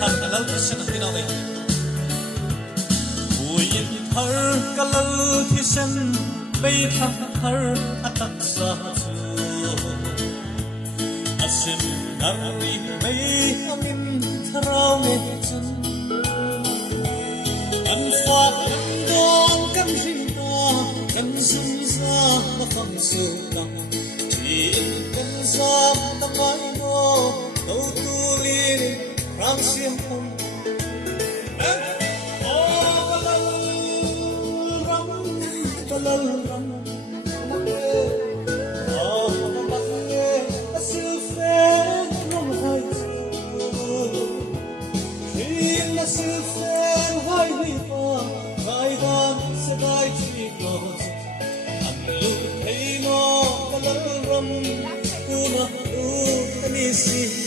thằng lâu xin cái nào này bùi thở cả lâu thì sen bây thằng thở tắt xa asin nari mấy amin thao nghe chân căn phạt căn đoan căn riêng ta căn dung ra mà không sâu đậm chỉ căn ra ta mãi mơ đâu tu liên rang xiêm không LALRAM Kuma u kanisi